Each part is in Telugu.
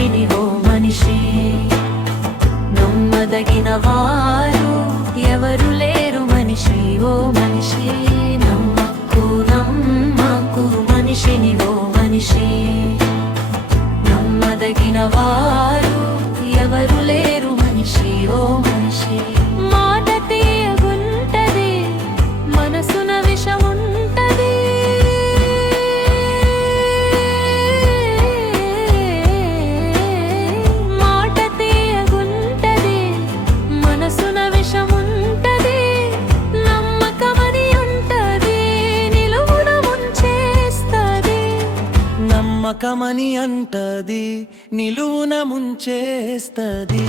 మనిషిని ఓ మనిషి, నమ్మదగిన వారు ఎవరు లేరు మనిషి ఓ మనిషి, నమ్మకు మనిషిని ఓ మనిషి, నమ్మదగిన వారు ఎవరు లేరు మనిషి ఓ మనిషి. మాట తీయగుంటది, మనసున విషముంటది, మాట తీయగుంటది, మనసున విషముంటది, నమ్మకమని ఉంటది, నిలువున ముంచేస్తది, నమ్మకమని అంటది, నిలువున ముంచేస్తది.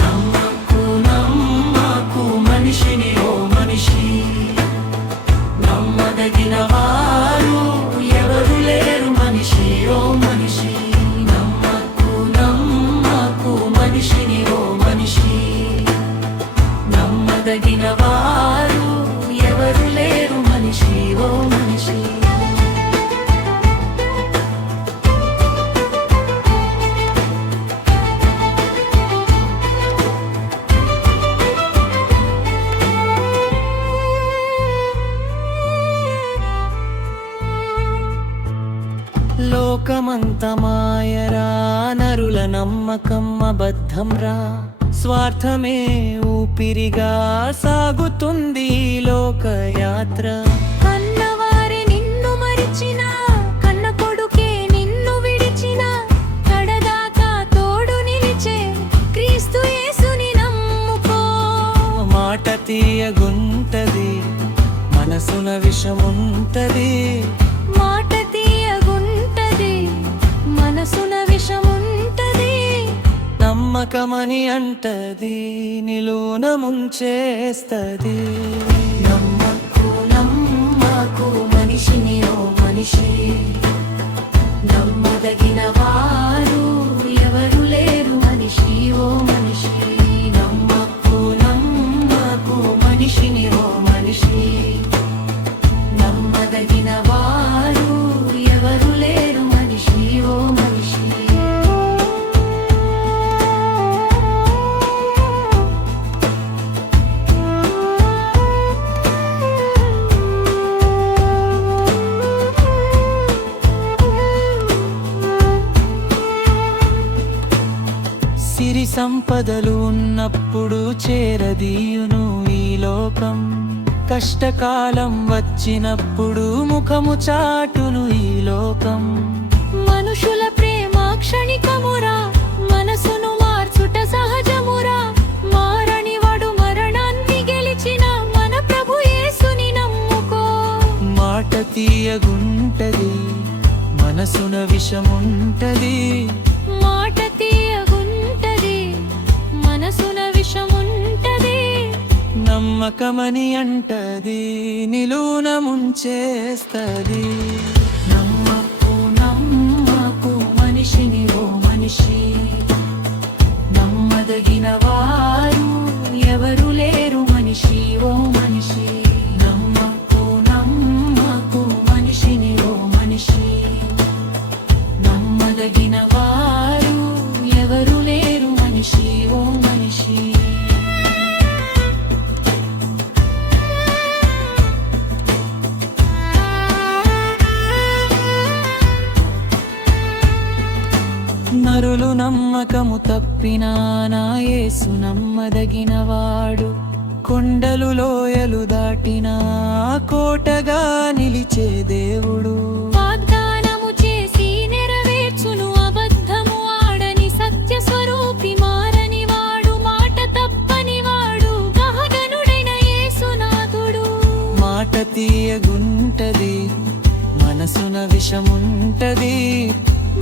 నమ్మకు మనిషిని ఓ మనిషి, నమ్మదగిన వారు ఎవరు లేరు మనిషి ఓ మనిషి, నమ్మకు మనిషిని ఓ మనిషి, నమ్మదగిన వారు ఎవరు లేరు మనిషి ఓ మనిషి. లోకమంత మాయరా, నరుల నమ్మకం అబద్ధంరా, స్వార్థమే ఊపిరిగా సాగుతుంది లోకయాత్ర. కన్నవారే నిన్ను మరిచిన, కన్న కొడుకే నిన్ను విడిచిన, కడదాకా తోడు నిలిచే క్రీస్తు యేసుని నమ్ముకో. మాట తీయగుంటది, మనసున విషముంటది, మాట తీయగుంటది, మనసున విషముంటది, నమ్మకమని అంటది, నిలువున ముంచేస్తది. నమ్మకు మనిషిని ఓ మనిషి, నమ్మదగిన వారు ఎవరు లేరు మనిషి ఓ మనిషి, నమ్మకు మనిషిని ఓ మనిషి, నమ్మదగిన వారు ఎవరు లేరు మనిషి ఓ మనిషి. సిరి సంపదలు ఉన్నప్పుడు చేరదీయును ఈ లోకం, కష్టకాలం వచ్చినప్పుడు ముఖము చాటును ఈ లోకం. మనుషుల ప్రేమ క్షణికమురా, మనసును మార్చుట సహజమురా, మారని వాడు మరణాన్ని గెలిచిన మన ప్రభు యేసుని నమ్ముకో. మాట తీయగుంటది, మనసున విషముంటది, మాట తీయగుంటది, మనసున విషముంటది, నమ్మకమని అంటది, నిలువున ముంచేస్తది. నమ్మకు మనిషిని ఓ మనిషి, నమ్మదగిన వారు ఎవరు లేరు మనిషి ఓ మనిషి, నమ్మకు మనిషిని ఓ మనిషి, నమ్మదగిన వారు ఎవరు లేరు మనిషి ఓ మనిషి. నరులు నమ్మకము తప్పినా నా యేసు నమ్మదగినవాడు, కొండలు లోయలు దాటినా కోటగా నిలిచే దేవుడు. వాగ్దానము చేసి నెరవేర్చును, అబద్ధము ఆడని సత్య స్వరూపి, మారని వాడు, మాట తప్పని వాడు, గహగనుడైన యేసునాథుడు. మాట తీయగుంటది, మనసున విషముంటది,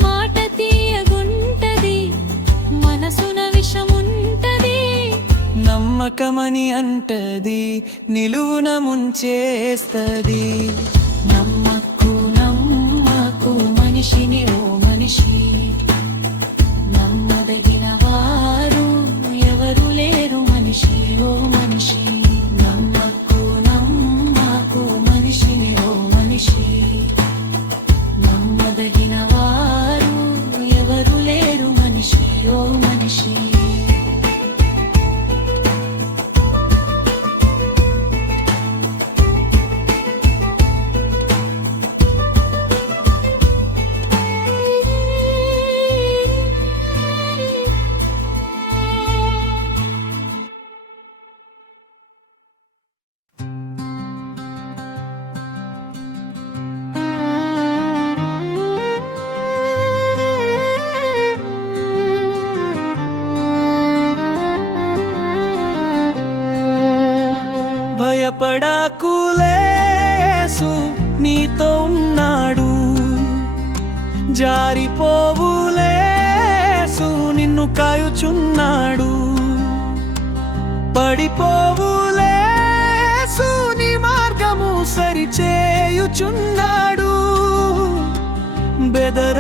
మాట తీయగుంటది, మనసున విషముంటది, నమ్మకమని అంటది, నిలువున ముంచేస్తది. నమ్మకు మనిషిని ఓ మనిషి, నమ్మదగిన వారు ఎవరు లేరు మనిషి ఓ మనిషి, నమ్మకు మనిషిని ఓ మనిషి, నమ్మదగిన వారు ఎవరు లేరు. భయపడకులేసు నీతో ఉన్నాడు, జారిపోవులేసు నిన్ను కాయుచున్నాడు, పడిపోవులేసు నీ మార్గము సరిచేయుచున్నాడు. బెదరకులేసు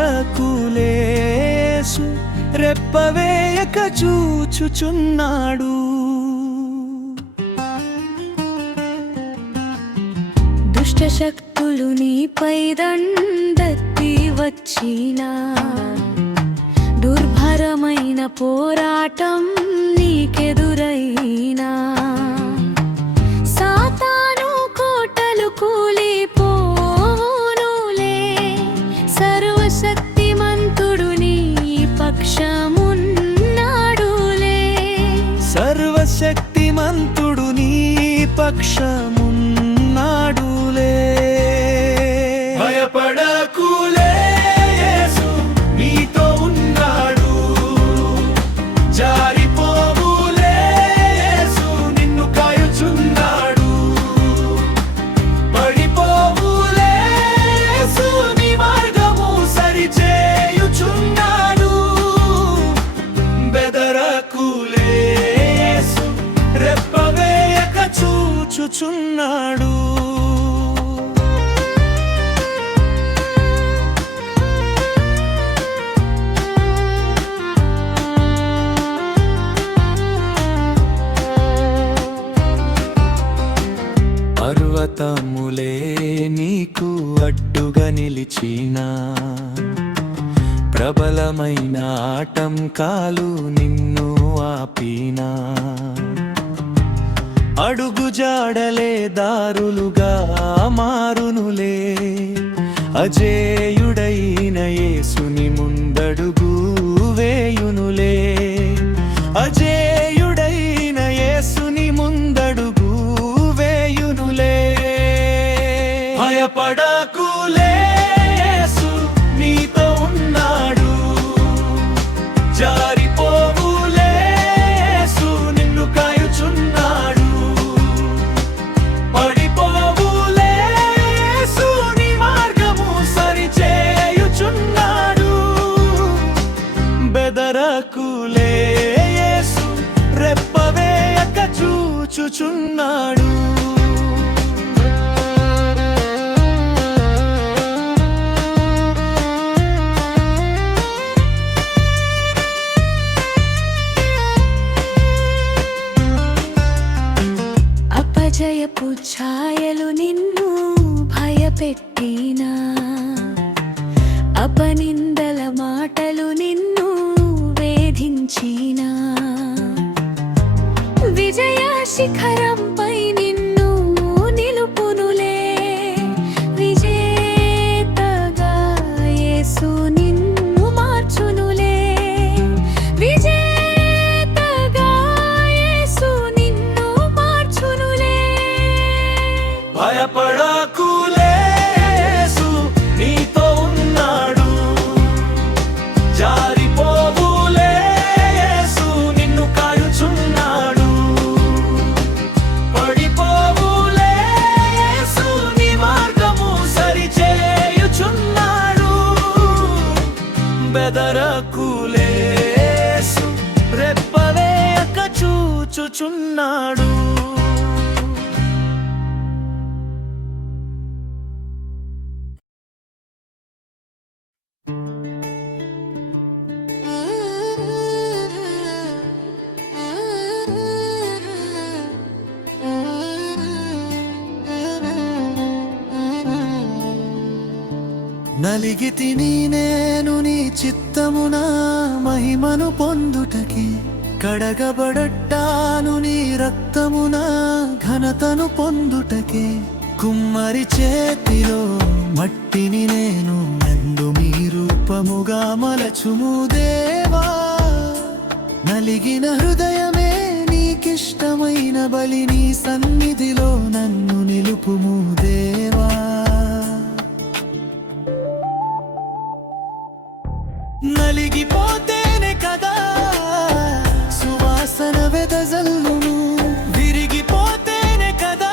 రెప్పవేయక చూచుచున్నాడు. దుష్టశక్తులు నీపై దండెత్తి వచ్చినా, దుర్భరమైన పోరాటం నీకెదురైనా, సాతాను కోటలు కూలిపోవునులే, సర్వశక్తిమంతుడు నీ పక్షమున్నాడులే, సర్వశక్తిమంతుడు నీ పక్షమున్నాడులే. భయపడకులేసు నీతో ఉన్నాడు, జారిపోవులేసు నిన్ను కాయుచున్నాడు, పడిపోవులేసు నీ మార్గము సరిచేయుచున్నాడు. బెదరకులేసు రెప్పవేయక చూచుచున్నాడు. పర్వతములే నీకు అడ్డుగా నిలిచిన, ప్రబలమైన ఆటంకాలు నిన్ను ఆపినా, అడుగు జాడలే దారులుగా మారునులే, అజేయుడైన యేసుని ముందడుగు వేయునులే, అజేయుడైన యేసుని ముందడుగు వేయునులే. భయపడకులేసు నీతో ఉన్నాడు, జారిపోవులేసు నిన్ను కాయుచున్నాడు, పడిపోవులేసు నీ మార్గము సరిచేయుచున్నాడు. బెదరకులేసు రెప్పవేయక చూచుచున్నాడు. అపజయపు ఛాయలు నిన్ను భయపెట్టినా, అపనిందల మాటలు నిన్ను వేధించినా, విజయ శిఖరంపై నిన్ను నిలుపునులే, విజేతగా యేసు నిన్ను మార్చునులే, విజేతగా యేసు నిన్ను మార్చునులే. భయపడకులేసు నీతో ఉన్నాడు, జారిపోవులేసు నిన్ను కాయుచున్నాడు, పడిపోవులేసు నీ మార్గము సరిచేయుచున్నాడు. బెదరకులేసు రెప్పవేయక చూచుచున్నాడు. నలిగితిని నేను నీ చిత్తమున మహిమను పొందుటకి, కడగబడట్టాను నీ రక్తమున ఘనతను పొందుటకే. కుమ్మరి చేతిలో మట్టిని నేను నందు మీ రూపముగా మలచుము దేవా, నలిగిన హృదయమే నీకిష్టమైన బలి, నీ సన్నిధిలో నన్ను నిలుపుము దేవా. నలిగిపోతేనే కదా సువాసన వెదజల్లును, విరిగిపోతేనే కదా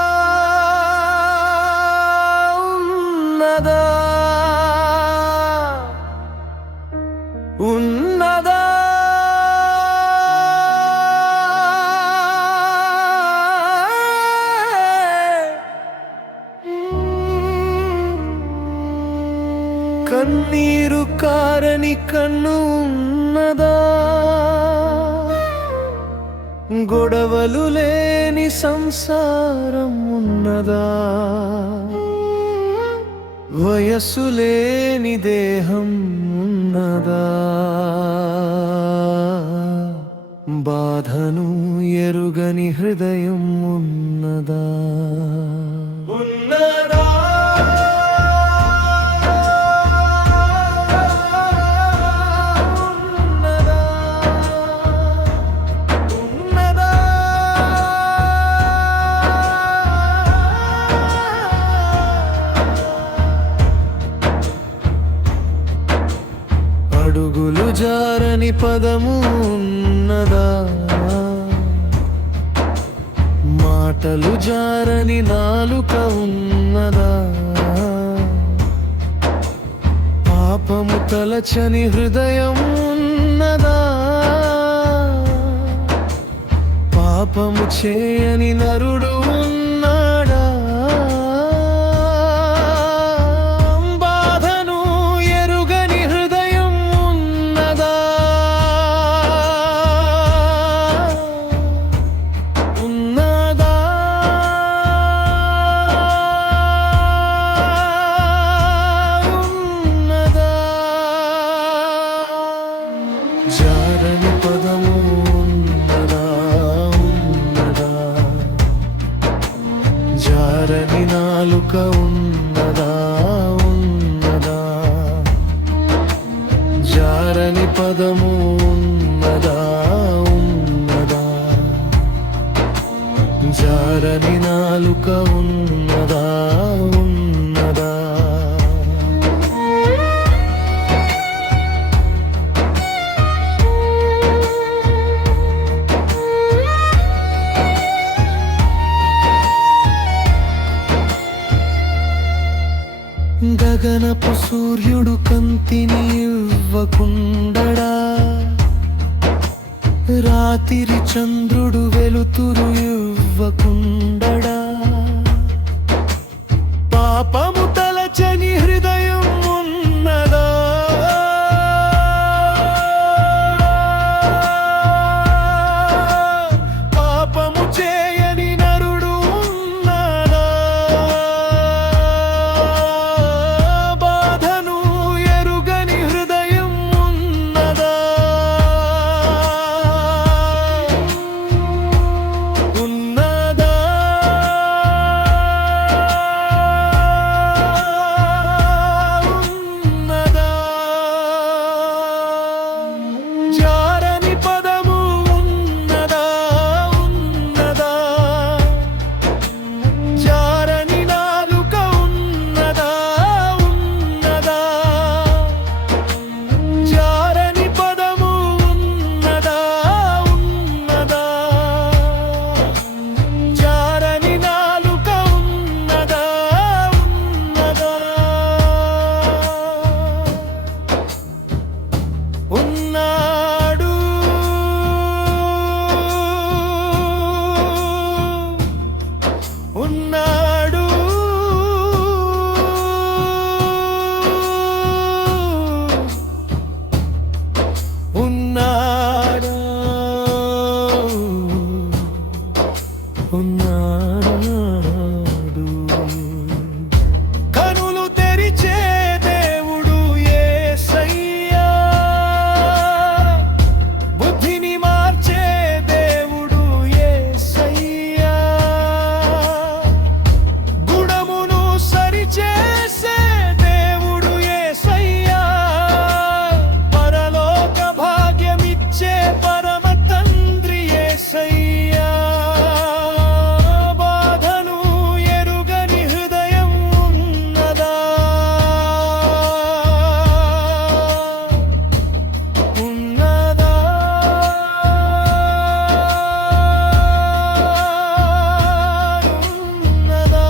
చూడని కన్ను ఉన్నదా? గొడవలు లేని సంసారం ఉన్నదా? వయస్సు లేని దేహం ఉన్నదా? బాధను ఎరుగని హృదయం ఉన్నదా? ఉన్నదా? అడుగులు జారని పదము ఉన్నదా? మాటలు జారని నాలుక ఉన్నదా? పాపము తలచని హృదయం ఉన్నదా? పాపము చేయని నరుడు ఉన్నాడా? బాధను ఎరుగని హృదయం ఉన్నదా? ఉన్నదా? ఉన్నదా? జారని పదము ఉన్నదా? ఉన్నదా? జారని నాలుక ఉన్నదా? ఉన్నదా? జారని పదము ఉన్నదా? ఉన్నదా? జారని నాలుక ఉన్నదా? ఉన్నదా? గగనపు సూర్యుడు కంతిని ఇవ్వకుండడా? రాత్రి చంద్రుడు వెలుతురు ఇవ్వకుండడా? పాపము తలచని హృదయం ఉన్నదా? పాపము చేయని నరుడు ఉన్నదా? బాధను ఎరుగని హృదయం ఉన్నదా? ఉన్నదా? ఉన్నదా? జారని పదము ఉన్నదా? ఉన్నదా? జారని నాలుక ఉన్నదా? ఉన్నదా? జారని పదము ఉన్నదా? ఉన్నదా? జారని నాలుక ఉన్నదా? ఉన్నదా? ఉన్నాడు. ఉన్నాడు. ఉన్నాడు. ఉన్నాడు. కనులు తెరిచే దేవుడు యేసయ్యా. బుద్ధిని మార్చే దేవుడు యేసయ్యా. గుణమును సరిచేసే దేవుడు యేసయ్యా. పరలోక భాగ్యమిచ్చే పరమ తండ్రి యేసయ్యా. బాధను ఎరుగని హృదయం ఉన్నదా? ఉన్నదా? ఉన్నదా?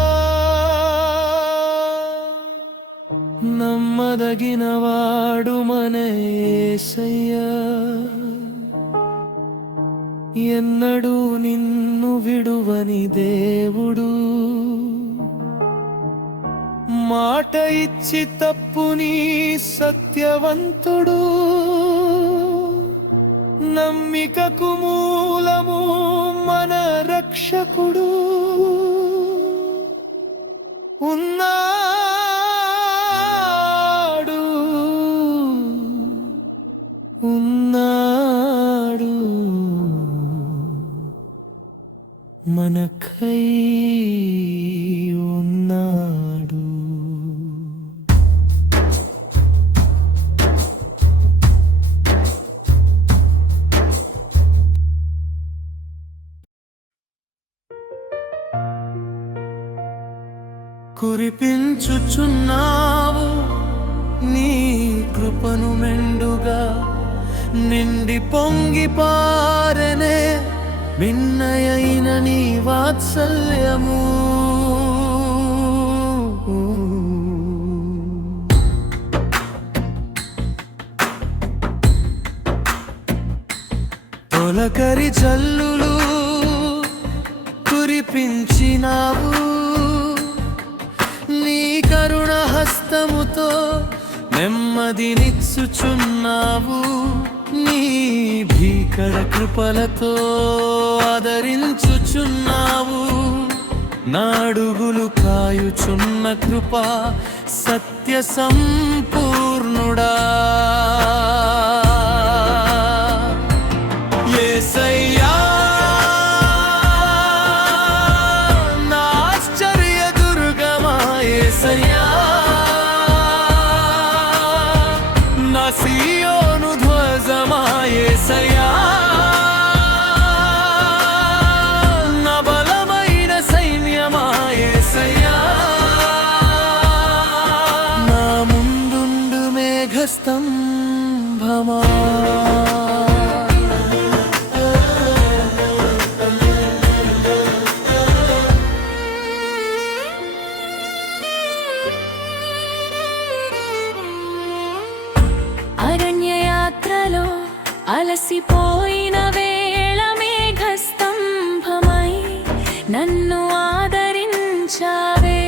నమ్మదగినవాడు మన యేసయ్యా. ఎన్నడూ నిన్ను విడువని దేవుడు. మాట ఇచ్చి తప్పుని సత్యవంతుడు నమ్మికకు మూలము మన రక్షకుడు ఉన్నాడు ఉన్నాడు మనకై ఉన్నాడు. కురిపించుచున్నావు నీ కృపను మెండుగా నిండి పొంగి పారనే మిన్నయైన నీ వాత్సల్యము తొలకరి జల్లులు కురిపించినావు నీ కరుణ హస్తముతో నెమ్మదినిచ్చుచున్నావు నీ భీకర కృపలతో ఆదరించుచున్నావు నాడుగులు కాయుచున్న కృప సత్య సంపూర్ణుడా యేసయ్యా నా ఆశ్చర్య దుర్గమా యేసయ్యా నా సియోను ధ్వజమా యేసయ్యా నా బలమైన సైన్యమా యేసయ్యా నా ముందుండు మేఘస్తంభమా అరణ్యయాత్రలో అలసిపోయిన వేళ మేఘస్తంభమై నన్ను ఆదరించావే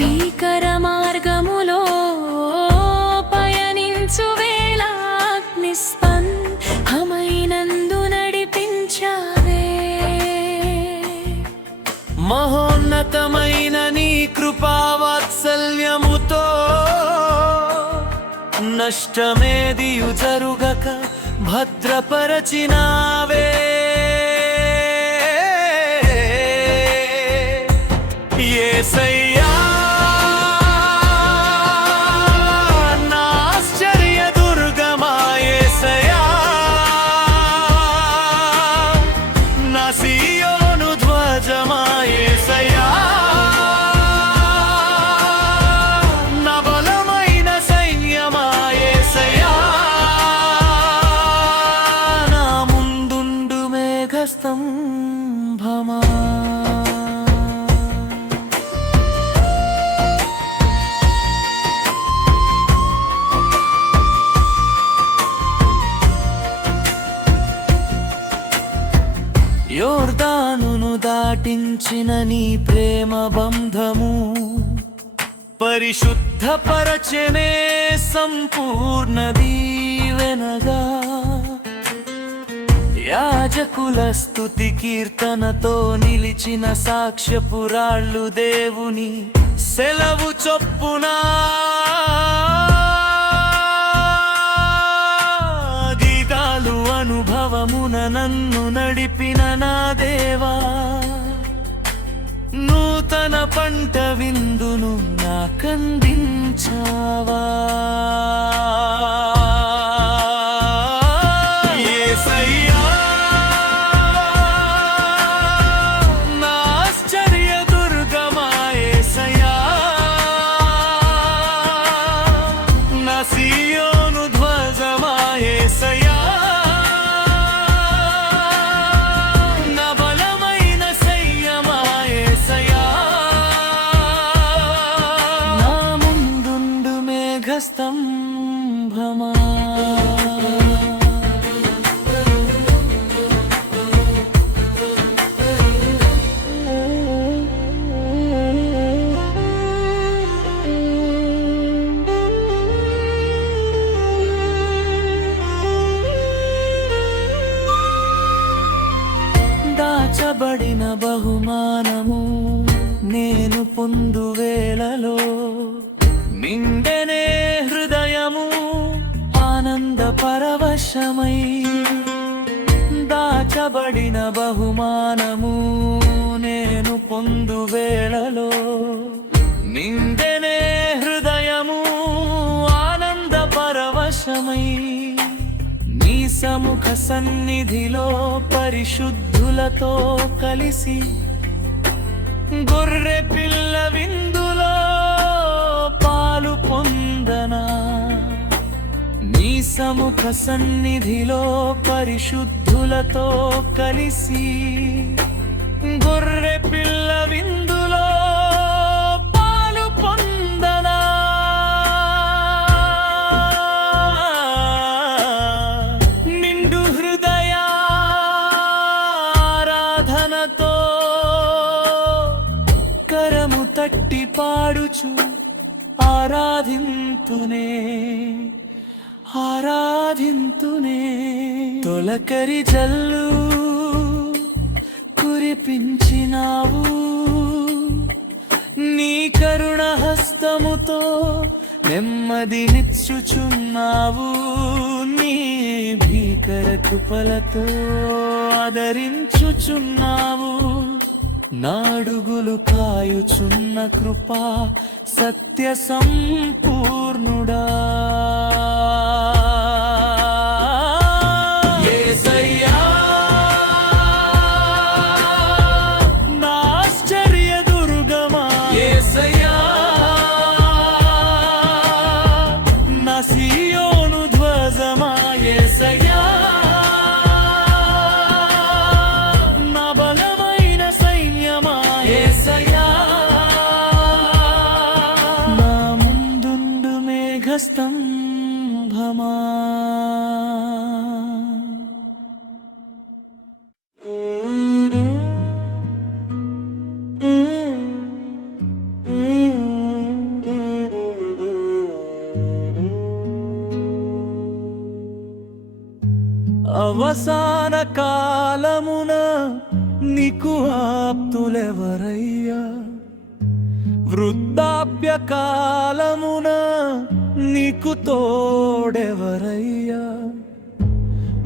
భీకర మార్గములో పయనించు వేళ అగ్నిస్తంభమై నందు నడిపించావే మహోన్నతమైన నీ కృపావాత్సల్యముతో నష్టమేదియు జరుగక భద్రపరచినావే యేసయ్యా నా ఆశ్చర్య దుర్గమా యేసయ్యా నా సియోను ధ్వజమా యేసయ్యా నా బలమైన సైన్యమా యేసయ్యా నా ముందుండు మేఘస్తంభమా యోర్దానును దాటించిన నీ ప్రేమ బంధము పరిశుద్ధపరచెనే సంపూర్ణ దీవెనగా యాజకుల స్తుతి కీర్తనతో నిలిచిన సాక్ష్యపురాళ్ళు దేవుని సెలవు చొప్పునా గీతాలు అనుభవమున నన్ను నడిపిన నా దేవా నూతన పంట విందును నాకందించావా యేసయ్యా నా ఆశ్చర్య దుర్గమా యేసయ్యా నా సియోను ధ్వజమా యేసయ్యా స్తంభమా దాచబడిన బహుమానము నేను పొందు వేళలో నిండెనే హృదయము ఆనంద పరవశమై. దాచబడిన బహుమానము నేను పొందు వేళలో నిండెనే హృదయము ఆనంద పరవశమై. నీ సముఖ సన్నిధిలో పరిశుద్ధులతో కలిసి గొర్రె పిల్ల విందులో పాలు పొందనా. నీ సముఖ సన్నిధిలో పరిశుద్ధులతో కలిసి గొర్రె పిల్ల విందులో పాలు పొందనా. నిండు హృదయారాధనతో కరము తట్టి పాడుచు ఆరాధింతునే ఆరాధింతునే. తొలకరి జల్లు కురిపించినావు నీ కరుణ హస్తముతో నెమ్మదినిచ్చుచున్నావు. నీ భీకర కృపలతో ఆదరించుచున్నావు. నాడుగులు కాయుచున్న కృపా సత్య సంపూర్ణుడా. యేసయ్యా నా ఆశ్చర్య దుర్గమా. యేసయ్యా నా సియోను ధ్వజమా. యేసయ్యా నా బలమైన సైన్యమా. యేసయ్యా నా ముందుండు మేఘస్తంభమా. అవసాన కాలమున నీకు ఆప్తులెవరయ్యా. వృద్ధాప్య కాలమున నీకు తోడెవరయ్యా.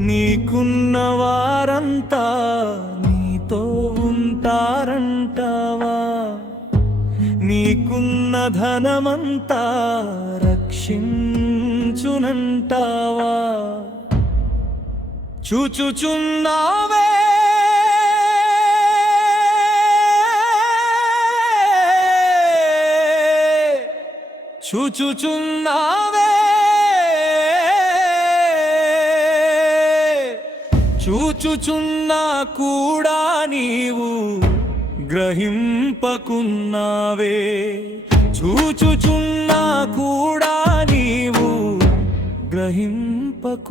నీకున్న వారంతా నీతో ఉంటారంటావా. నీకున్న ధనమంతా రక్షించునంటావా. చూచుచున్నావే చూచుచున్నావే చూచుచున్నా కూడా నీవు గ్రహింపకున్నావే. చూచుచున్నా కూడా నీవు గ్రహింపకున్నావే.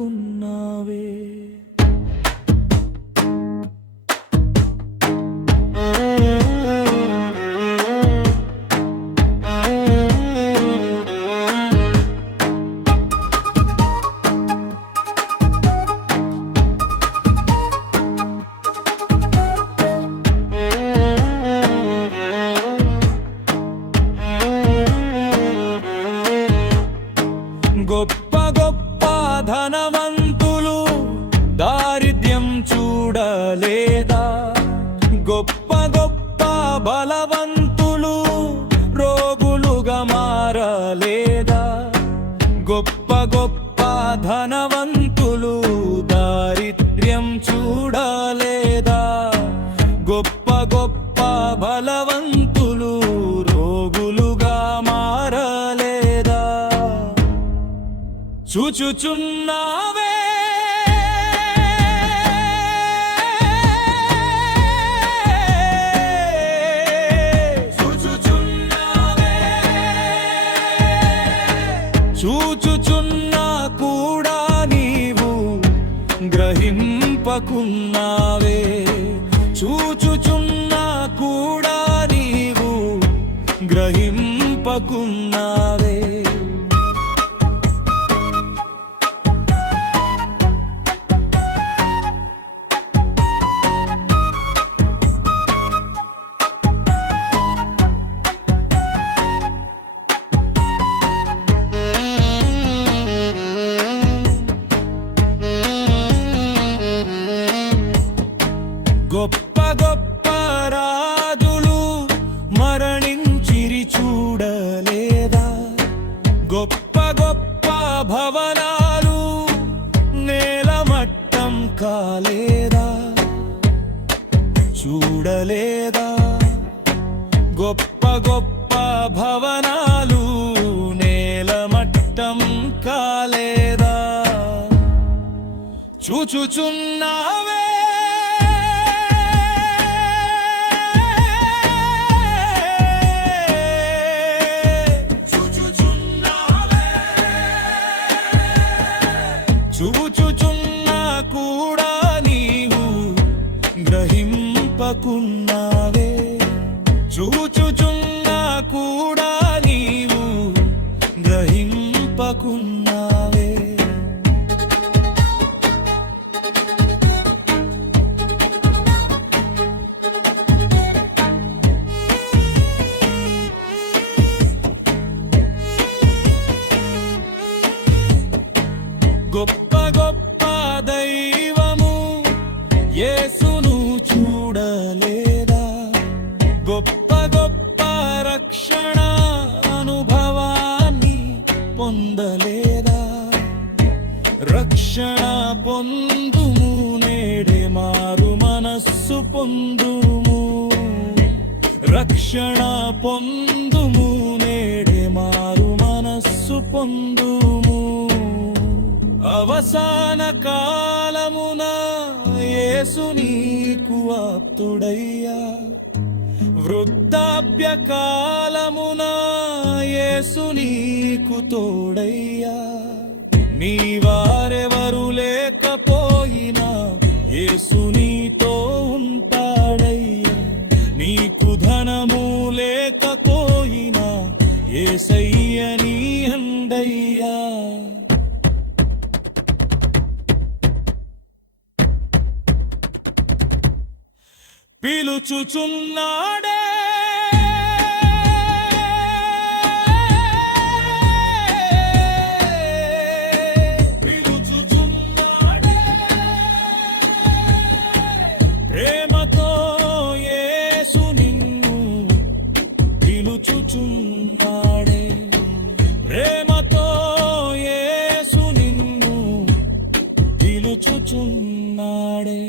గొప్ప గొప్ప ధనవంతులు దారిద్ర్యం చూడలేదా. గొప్ప గొప్ప బలవంతులు రోగులుగా మారలేదా. గొప్ప గొప్ప ధనవంతులు దారిద్ర్యం చూడలేదా. గొప్ప గొప్ప బలవంతులు రోగులుగా మారలేదా. చూచుచున్నావే చూచుచున్నా కూడా నీవు గ్రహింపకున్నావే. చూచుచున్నా కూడా నీవు గ్రహింపకున్నావే. కాలేదా? చూడలేదా గొప్ప గొప్ప భవనాలు నేలమట్టం కాలేదా? చూచుచున్నావే చూచుచున్నా కూడా నీవు గ్రహింపకున్నావే. చూచుచున్నా కూడా నీవు గ్రహింపకున్నావే. గొప్ప గొప్ప దైవము యేసును చూడలేదా? గొప్ప గొప్ప రక్షణ అనుభవాన్ని పొందలేదా? రక్షణ పొందుము నేడే, మారు మనస్సు పొందుము. రక్షణ పొందుము నేడే, మారు మనస్సు పొందుము. అవసాన కాలమున యేసు నీకు ఆప్తుడయ్యా. వృద్ధాప్య కాలమున యేసు నీకు తోడయ్యా. నీ వారెవరు లేకపోయినా యేసు నీతో ఉంటాడయ్యా. నీకు ధనము లేకపోయినా యేసయ్య నీ అండయ్యా. పిలుచుచున్నాడే పిలుచుచున్నాడే, ప్రేమతో యేసు నిన్ను పిలుచుచున్నాడే. ప్రేమతో యేసు నిన్ను పిలుచుచున్నాడే.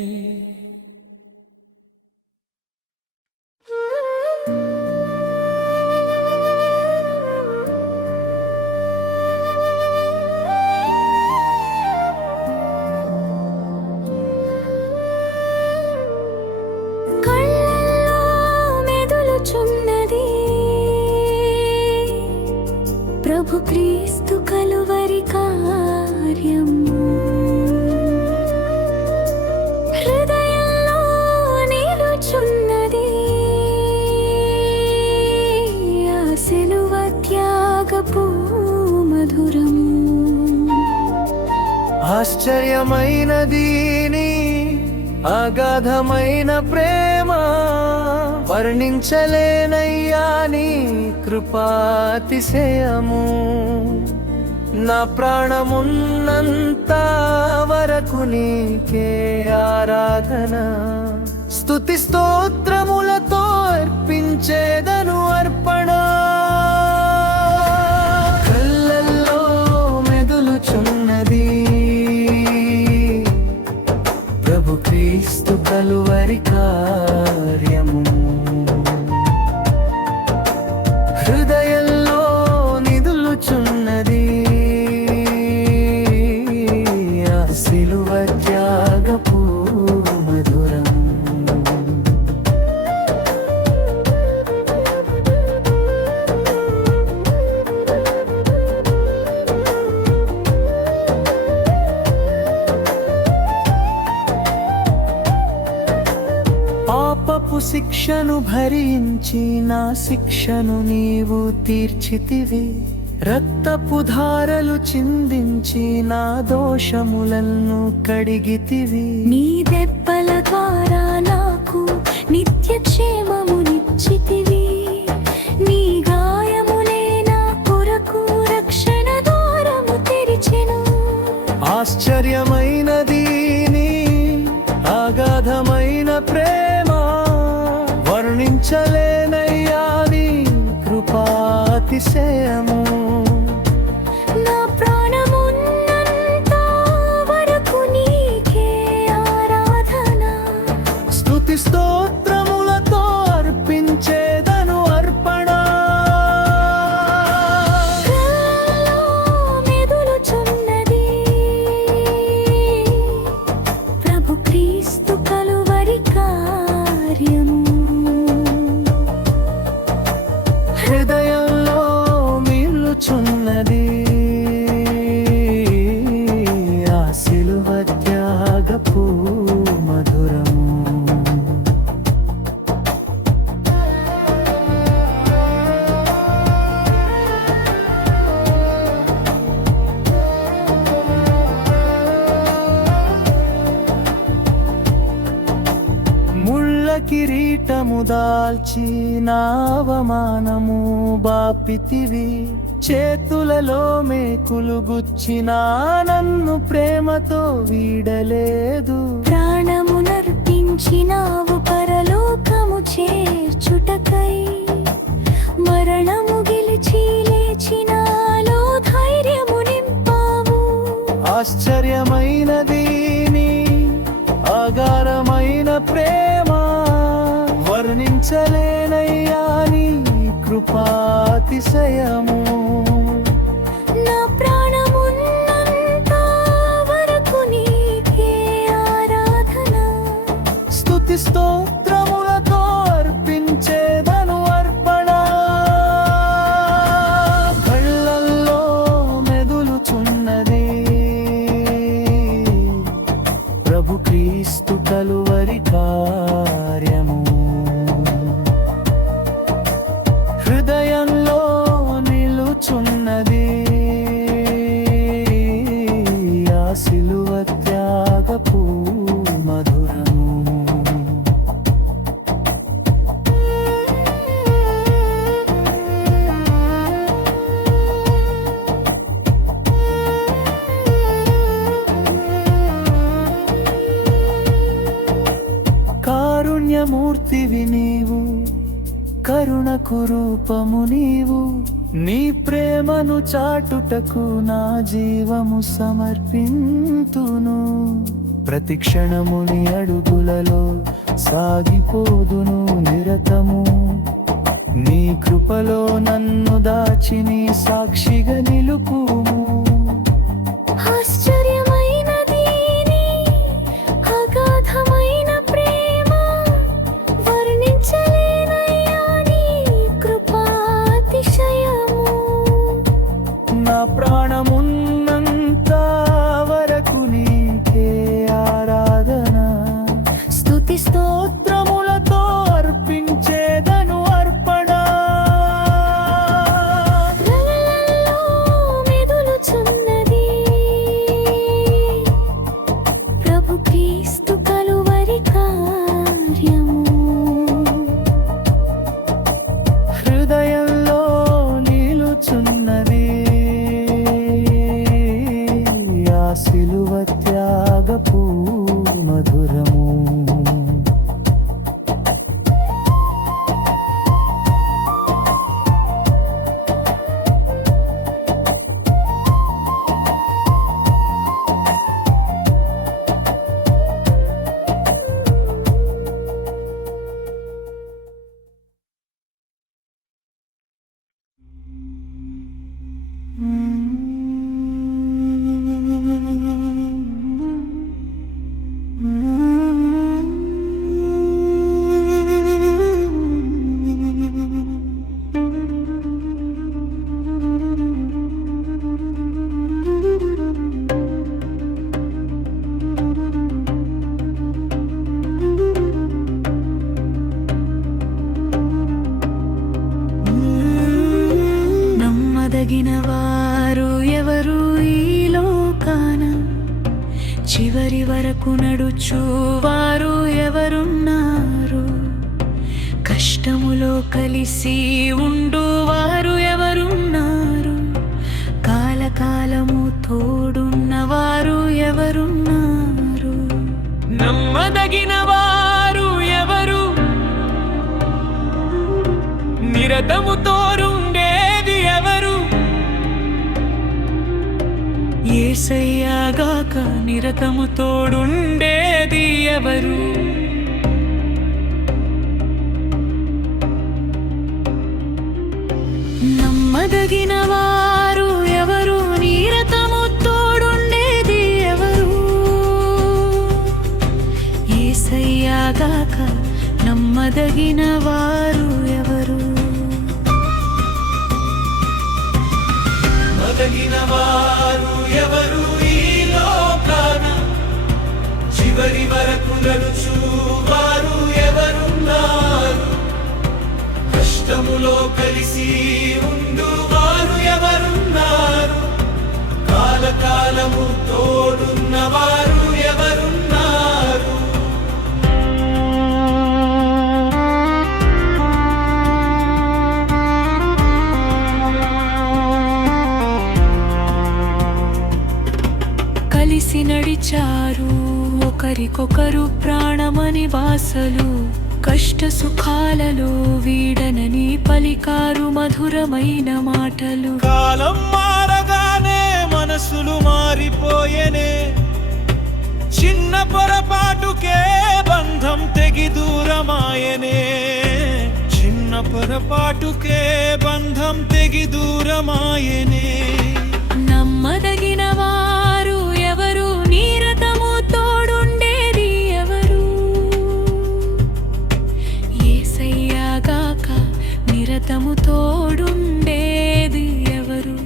ప్రభు క్రీస్తు కలువరి కార్యము హృదయంలో నిలుచున్నది. ఆ సిలువ త్యాగపు మధురము ఆశ్చర్యమైనది నీ అగాధమైన ప్రేమ, వర్ణించలేనయ్యా నీ కృపాతిశయము. నా ప్రాణమున్నంత వరకు నీకే ఆరాధన, స్తుతి స్తోత్రములతో అర్పించేదను అర్పణ. కళ్ళల్లో మెదులుచున్నది ప్రభు క్రీస్తు కలువరి కార్యము. హృదయంలో నిదులుచున్నది ఆ సిలువ త్యాగపు మధురం. పాపపు శిక్షను భరించి నా శిక్షను నీవు తీర్చితివి. రక్తపు ధారలు చిందించి నా దోషములను కడిగితివి. నీ దెబ్బల ద్వారా నాకు నిత్య క్షేమమునిచ్చితివి. నీ గాయములే నా కొరకు రక్షణ ద్వారము తెరిచెను. ఆశ్చర్యమైనది నీ అగాధమైన ప్రేమ, వర్ణించలేనయ్యా నీ కృపాతిశయము. నా ప్రాణమున్నంత వరకు నీకే కిరీటము దాల్చి నా అవమానము బాపితివి. చేతులలో మేకులు గుచ్చిన నన్ను ప్రేమతో వీడలేదు. ప్రాణమునర్పించినావు పరలోకము చేర్చుటకై. మరణము గెలిచి లేచినాలో ధైర్యము నింపావు. ఆశ్చర్యమైనది నీ అగారమైన ప్రేమ, వర్ణించలేనయ్యా నీ కృపాతిశయము. నా ప్రాణమున్నంత వరకు నీకే ఆరాధన. స్తుతి స్తోత్రములతో అర్పించేదను అర్పణ. కళ్ళల్లో మెదులుచున్నది ప్రభు క్రీస్తు కలువరి కార్యము. హృదయంలో నిలుచున్నది ఆ సిలువ త్యాగపు మధురము. కారుణ్యమూర్తివి నీవు, కరుణకు రూపము నీవు. నీ ప్రేమను చాటుటకు నా జీవము సమర్పింతును. ప్రతి క్షణము నీ అడుగులలో సాగిపోదును నిరతము. నీ కృపలో నన్ను దాచి నీ సాక్షిగా నిలుపుము. ఆశ్చర్యమైనది నీ అగాధమైన ప్రేమ, వర్ణించలేనయ్యా నీ కృపాతిశయము. నా ప్రాణమున్నంత వరకు నీకే ఆరాధన. స్తుతి స్తోత్రములతో అర్పించేదను అర్పణ. స్తోత్రములలో మెదులుచున్నది ప్రభు క్రీస్తు కలువరి కార్యము. హృదయంలో నిలుచున్నది ఆ సిలువ త్యాగపు మధురము. నమ్మదగిన వారు ఎవరు ఈ లోకాన? చివరి వరకు నడుచు వారు ఎవరున్నారు? కష్టములో కలిసి ఉండు వారు ఎవరున్నారు? కాలకాలము తోడున్నవారు ఎవరున్నారు? నమ్మదగిన వారు ఎవరు? నిరతము తోడుండేది ఎవరు? యేసయ్యగాక నిరతము తోడుండేది ఎవరు? నమ్మదగిన వారు ఎవరు? నిరతము తోడుండేది ఎవరు? యేసయ్యగాక నమ్మదగిన వారు ఎవరు? నమ్మదగిన వారు ఎవరు ఈ లోకాన? చివరి వరకు నడుచు వారు ఎవరున్నారు? కష్టములో కలిసి ఉండు వారు ఎవరున్నారు? కాలకాలము తోడున్న వారు ఎవరున్నారు? ఒకరికొకరు ప్రాణమని వాసలు కష్ట సుఖాలలో వీడనని పలికారు మధురమైన మాటలు. కాలం మారగానే మనసులు మారిపోయేనే, చిన్న పొరపాటుకే బంధం తెగి దూరమాయనే, చిన్న పొరపాటుకే బంధం తెగి దూరమాయనే. నమ్మదగిన వారు ఎవరు, నిరతము తోడుండేది ఎవరు, యేసయ్యగాక నిరతము తోడుండేది ఎవరు.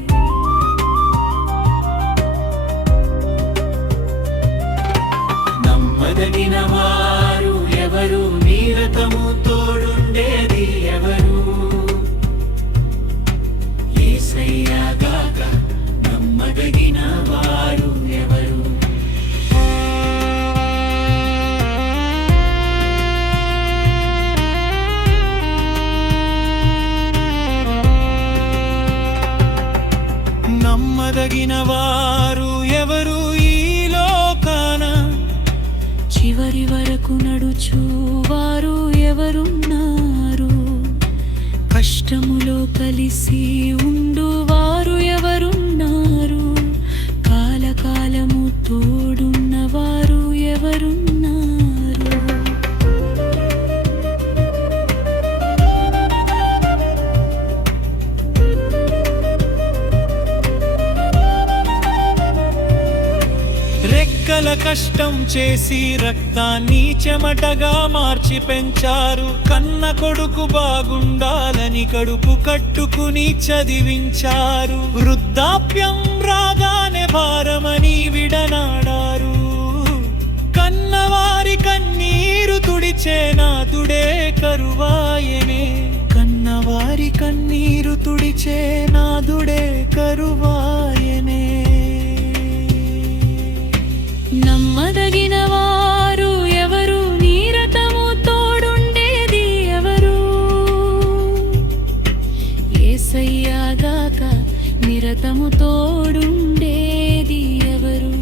నమ్మదగిన వారు ఎవరు, నిరతము తోడుండేది ఎవరు, యేసయ్యగాక నమ్మదగిన వారు ఎవరు. నమ్మదగిన వారు ఎవరు ఈ లోకాన, చివరి వరకు నడుచు వారు ఎవరున్నారు, కష్టములో కలిసి ఉండువారు ఎవరున్నారు, కాలకాలము తోడున్నవారు ఎవరున్నారు. రెక్కల కష్టం చేసి రక్తాన్ని చెమటగా మార్చి పెంచారు, కన్న కొడుకు బాగుండాలని కడుపు కట్టుకుని చదివించారు, వృద్ధాప్యం రాగానే భారమని విడనాడారు, కన్నవారి కన్నీరు తుడిచే నాథుడే కరువాయనే, కన్నవారి కన్నీరు తుడిచే నాథుడే కరువాయనే. నమ్మదగిన వారు ఎవరు, నిరతము తోడుండేది ఎవరు, యేసయ్యగాక నిరతము తోడుండేది ఎవరు.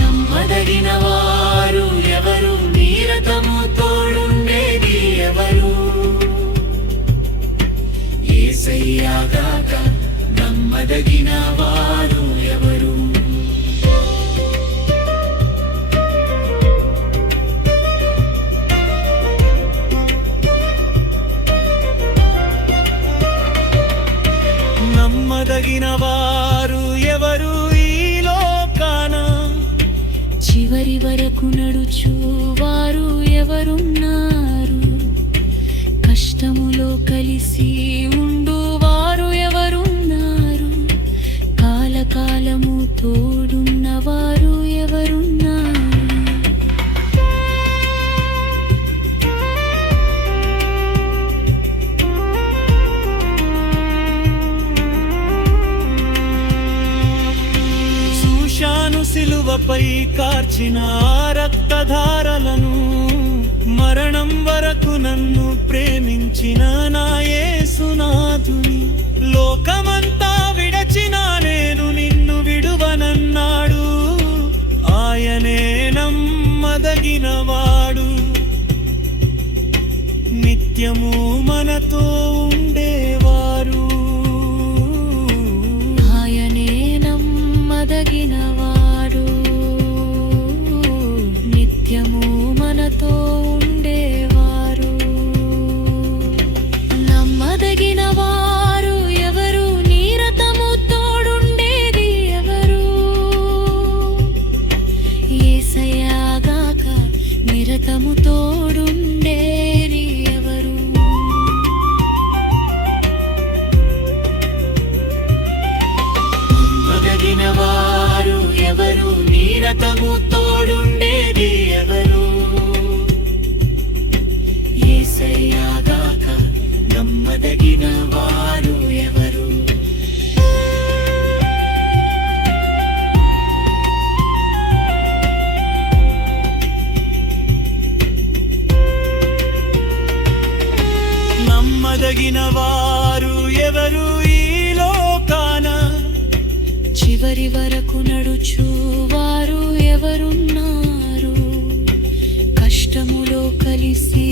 నమ్మదగిన వారు ఎవరు, నిరతము తోడుండేది ఎవరు, యేసయ్యగాక నమ్మదగిన వారు ఎవరు. నమ్మదగిన వారు ఎవరు ఈ లోకాన, చివరి వరకు నడుచు వారు ఎవరున్నారు, కష్టములో కలిసి ఉండువారు ఎవరున్నారు, కాలకాలము తోడున్నవారు ఎవరున్నారు. చూశాను సిలువపై కార్చిన రక్తధారలను, మరణం వరకు నన్ను ప్రేమించిన నా యేసునాథుని, లోకమంతా విడచిన నేను నిన్ను విడువనన్నాడు, ఆయనే నమ్మదగినవాడు, నిత్యము మనతో ఉండేవారు, ఆయనే నమ్మదగినవాడు, నిత్యము మనతో ఉండేవారు. నమ్మదగిన వారు ఎవరు, నిరతము తోడుండేది ఎవరు, యేసయ్యగాక నిరతము తోడుండేది ఎవరు. నమ్మదగిన వారు ఎవరు, నిరతము తోడుండేది ఎవరు, యేసయ్యగాక నమ్మదగిన వారు ఎవరు. నమ్మదగిన వారు ఎవరు ఈ లోకాన, చివరి వరకు నడుచు వారు ఎవరున్నారు? కష్టములో కలిసి